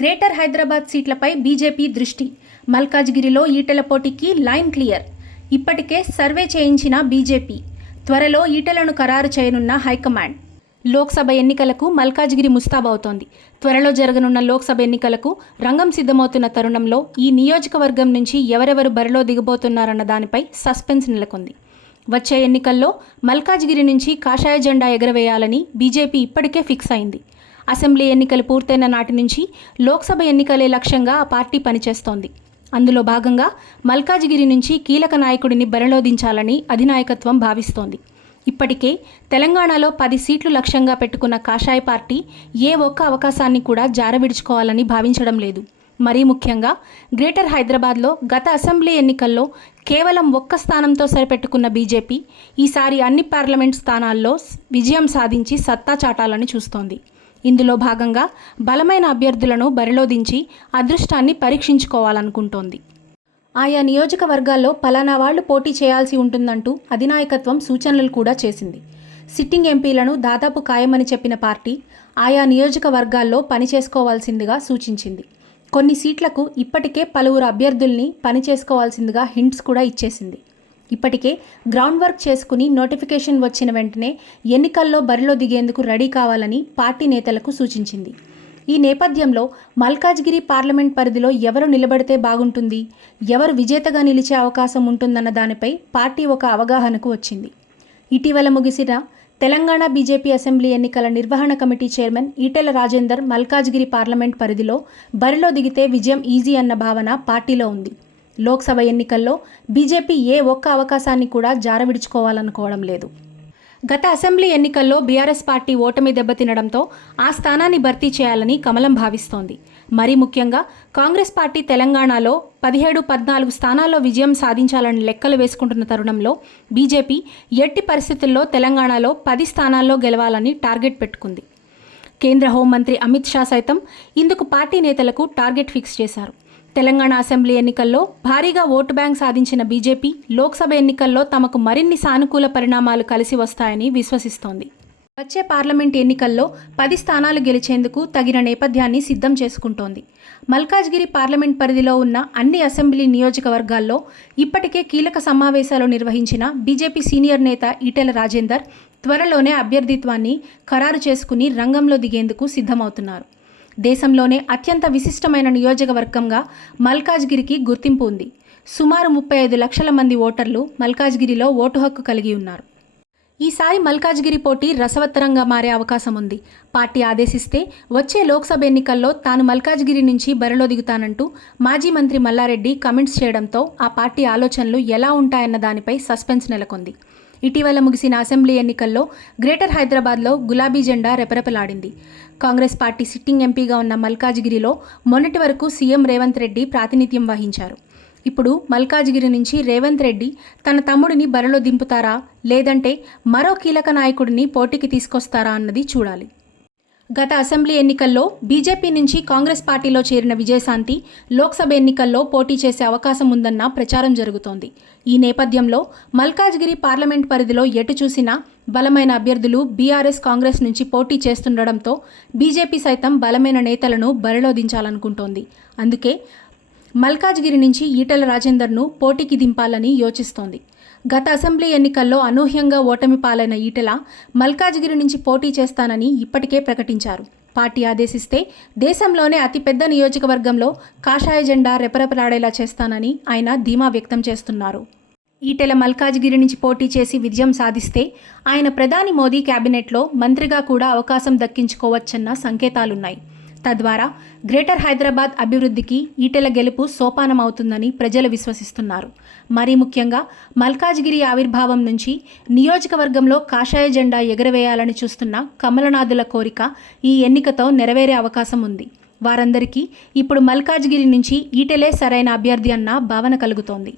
Greater Hyderabad సీట్లపై BJP దృష్టి. మల్కాజ్గిరిలో ఈటెల పోటీకి లైన్ క్లియర్. ఇప్పటికే సర్వే చేయించిన బీజేపీ. త్వరలో ఈటలను ఖరారు చేయనున్న హైకమాండ్. లోక్సభ ఎన్నికలకు మల్కాజ్గిరి ముస్తాబవుతోంది త్వరలో జరగనున్న లోక్సభ ఎన్నికలకు రంగం సిద్ధమవుతున్న తరుణంలో ఈ నియోజకవర్గం నుంచి ఎవరెవరు బరిలో దిగబోతున్నారన్న దానిపై సస్పెన్స్ నెలకొంది. వచ్చే ఎన్నికల్లో మల్కాజ్గిరి నుంచి కాషాయ జెండా ఎగరవేయాలని బీజేపీ ఇప్పటికే ఫిక్స్ అయింది. అసెంబ్లీ ఎన్నికలు పూర్తయిన నాటి నుంచి లోక్సభ ఎన్నికలే లక్ష్యంగా ఆ పార్టీ పనిచేస్తోంది. అందులో భాగంగా మల్కాజ్గిరి నుంచి కీలక నాయకుడిని బరిలో దించాలని అధినాయకత్వం భావిస్తోంది. ఇప్పటికే తెలంగాణలో పది సీట్లు లక్ష్యంగా పెట్టుకున్న కాషాయ పార్టీ ఏ ఒక్క అవకాశాన్ని కూడా జారవిడుచుకోవాలని భావించడం లేదు. మరీ ముఖ్యంగా గ్రేటర్ హైదరాబాద్లో గత అసెంబ్లీ ఎన్నికల్లో కేవలం ఒక్క స్థానంతో సరిపెట్టుకున్న బీజేపీ ఈసారి అన్ని పార్లమెంట్ స్థానాల్లో విజయం సాధించి సత్తా చాటాలని చూస్తోంది. ఇందులో భాగంగా బలమైన అభ్యర్థులను బరిలో దించి అదృష్టాన్ని పరీక్షించుకోవాలనుకుంటోంది. ఆయా నియోజకవర్గాల్లో పలానా వాళ్ళు పోటీ చేయాల్సి ఉంటుందంటూ అధినాయకత్వం సూచనలు కూడా చేసింది. సిట్టింగ్ ఎంపీలను దాదాపు ఖాయమని చెప్పిన పార్టీ ఆయా నియోజకవర్గాల్లో పని చేసుకోవాల్సిందిగా సూచించింది. కొన్ని సీట్లకు ఇప్పటికే పలువురు అభ్యర్థుల్ని పని చేసుకోవాల్సిందిగా హింట్స్ కూడా ఇచ్చేసింది. ఇప్పటికే గ్రౌండ్ వర్క్ చేసుకుని నోటిఫికేషన్ వచ్చిన వెంటనే ఎన్నికల్లో బరిలో దిగేందుకు రెడీ కావాలని పార్టీ నేతలకు సూచించింది. ఈ నేపథ్యంలో మల్కాజ్గిరి పార్లమెంట్ పరిధిలో ఎవరు నిలబడితే బాగుంటుంది ఎవరు విజేతగా నిలిచే అవకాశం ఉంటుందన్న దానిపై పార్టీ ఒక అవగాహనకు వచ్చింది. ఇటీవల ముగిసిన తెలంగాణ బీజేపీ అసెంబ్లీ ఎన్నికల నిర్వహణ committee chairman Eatala Rajender Malkajgiri parliament పరిధిలో బరిలో దిగితే విజయం ఈజీ అన్న భావన పార్టీలో ఉంది. లోక్సభ ఎన్నికల్లో బీజేపీ ఏ ఒక్క అవకాశాన్ని కూడా జారవిడుచుకోవాలనుకోవడం లేదు. గత అసెంబ్లీ ఎన్నికల్లో బీఆర్ఎస్ పార్టీ ఓటమి దెబ్బతినడంతో ఆ స్థానాన్ని భర్తీ చేయాలని కమలం భావిస్తోంది. మరీ ముఖ్యంగా కాంగ్రెస్ పార్టీ తెలంగాణలో పదిహేడు పద్నాలుగు స్థానాల్లో విజయం సాధించాలని లెక్కలు వేసుకుంటున్న తరుణంలో బీజేపీ ఎట్టి పరిస్థితుల్లో తెలంగాణలో పది స్థానాల్లో గెలవాలని టార్గెట్ పెట్టుకుంది. కేంద్ర హోంమంత్రి అమిత్ షా సైతం ఇందుకు పార్టీ నేతలకు టార్గెట్ ఫిక్స్ చేశారు. తెలంగాణ అసెంబ్లీ ఎన్నికల్లో భారీగా ఓటు బ్యాంక్ సాధించిన బీజేపీ లోక్సభ ఎన్నికల్లో తమకు మరిన్ని సానుకూల పరిణామాలు కలిసి వస్తాయని విశ్వసిస్తోంది. వచ్చే పార్లమెంట్ ఎన్నికల్లో పది స్థానాలు గెలిచేందుకు తగిన నేపథ్యాన్ని సిద్ధం చేసుకుంటోంది. మల్కాజ్గిరి పార్లమెంట్ పరిధిలో ఉన్న అన్ని అసెంబ్లీ నియోజకవర్గాల్లో ఇప్పటికే కీలక సమావేశాలు నిర్వహించిన బీజేపీ సీనియర్ నేత ఈటెల రాజేందర్ త్వరలోనే అభ్యర్థిత్వాన్ని ఖరారు చేసుకుని రంగంలో దిగేందుకు సిద్ధమవుతున్నారు. దేశంలోనే అత్యంత విశిష్టమైన నియోజకవర్గంగా మల్కాజ్గిరికి గుర్తింపు ఉంది. సుమారు ముప్పై ఐదు లక్షల మంది ఓటర్లు మల్కాజ్గిరిలో ఓటు హక్కు కలిగి ఉన్నారు. ఈసారి మల్కాజ్గిరి పోటీ రసవత్తరంగా మారే అవకాశం ఉంది. పార్టీ ఆదేశిస్తే వచ్చే లోక్సభ ఎన్నికల్లో తాను మల్కాజ్గిరి నుంచి బరిలో దిగుతానంటూ మాజీ మంత్రి మల్లారెడ్డి కమెంట్స్ చేయడంతో ఆ పార్టీ ఆలోచనలు ఎలా ఉంటాయన్న దానిపై సస్పెన్స్ నెలకొంది. ఇటీవల ముగిసిన అసెంబ్లీ ఎన్నికల్లో గ్రేటర్ హైదరాబాద్లో గులాబీ జెండా రెపరెపలాడింది. కాంగ్రెస్ పార్టీ సిట్టింగ్ ఎంపీగా ఉన్న మల్కాజ్గిరిలో మొన్నటి వరకు సీఎం రేవంత్ రెడ్డి ప్రాతినిధ్యం వహించారు. ఇప్పుడు మల్కాజ్గిరి నుంచి రేవంత్ రెడ్డి తన తమ్ముడిని బరిలో దింపుతారా? లేదంటే మరో కీలక నాయకుడిని పోటీకి తీసుకొస్తారా అన్నది చూడాలి. గత అసెంబ్లీ ఎన్నికల్లో బీజేపీ నుంచి కాంగ్రెస్ పార్టీలో చేరిన విజయశాంతి లోక్సభ ఎన్నికల్లో పోటీ చేసే అవకాశం ఉందన్న ప్రచారం జరుగుతోంది. ఈ నేపథ్యంలో మల్కాజ్గిరి పార్లమెంట్ పరిధిలో ఎటు చూసినా బలమైన అభ్యర్థులు బీఆర్ఎస్ కాంగ్రెస్ నుంచి పోటీ చేస్తుండడంతో బీజేపీ సైతం బలమైన నేతలను బరిలో దించాలనుకుంటోంది అందుకే మల్కాజ్గిరి నుంచి ఈటల రాజేందర్ను పోటీకి దింపాలని యోచిస్తోంది. గత అసెంబ్లీ ఎన్నికల్లో అనూహ్యంగా ఓటమి పాలైన ఈటెల మల్కాజ్గిరి నుంచి పోటీ చేస్తానని ఇప్పటికే ప్రకటించారు. పార్టీ ఆదేశిస్తే దేశంలోనే అతిపెద్ద నియోజకవర్గంలో కాషాయ జెండా రెపరెపలాడేలా చేస్తానని ఆయన ధీమా వ్యక్తం చేస్తున్నారు. ఈటెల మల్కాజ్గిరి నుంచి పోటీ చేసి విజయం సాధిస్తే ఆయన ప్రధాని మోదీ కేబినెట్లో మంత్రిగా కూడా అవకాశం దక్కించుకోవచ్చన్న సంకేతాలున్నాయి. తద్వారా గ్రేటర్ హైదరాబాద్ అభివృద్ధికి ఈటెల గెలుపు సోపానమవుతుందని ప్రజలు విశ్వసిస్తున్నారు. మరీ ముఖ్యంగా మల్కాజ్గిరి ఆవిర్భావం నుంచి నియోజకవర్గంలో కాషాయ జెండా ఎగరవేయాలని చూస్తున్న కమలనాథుల కోరిక ఈ ఎన్నికతో నెరవేరే అవకాశం ఉంది. వారందరికీ ఇప్పుడు మల్కాజ్గిరి నుంచి ఈటెలే సరైన అభ్యర్థి అన్న భావన కలుగుతోంది.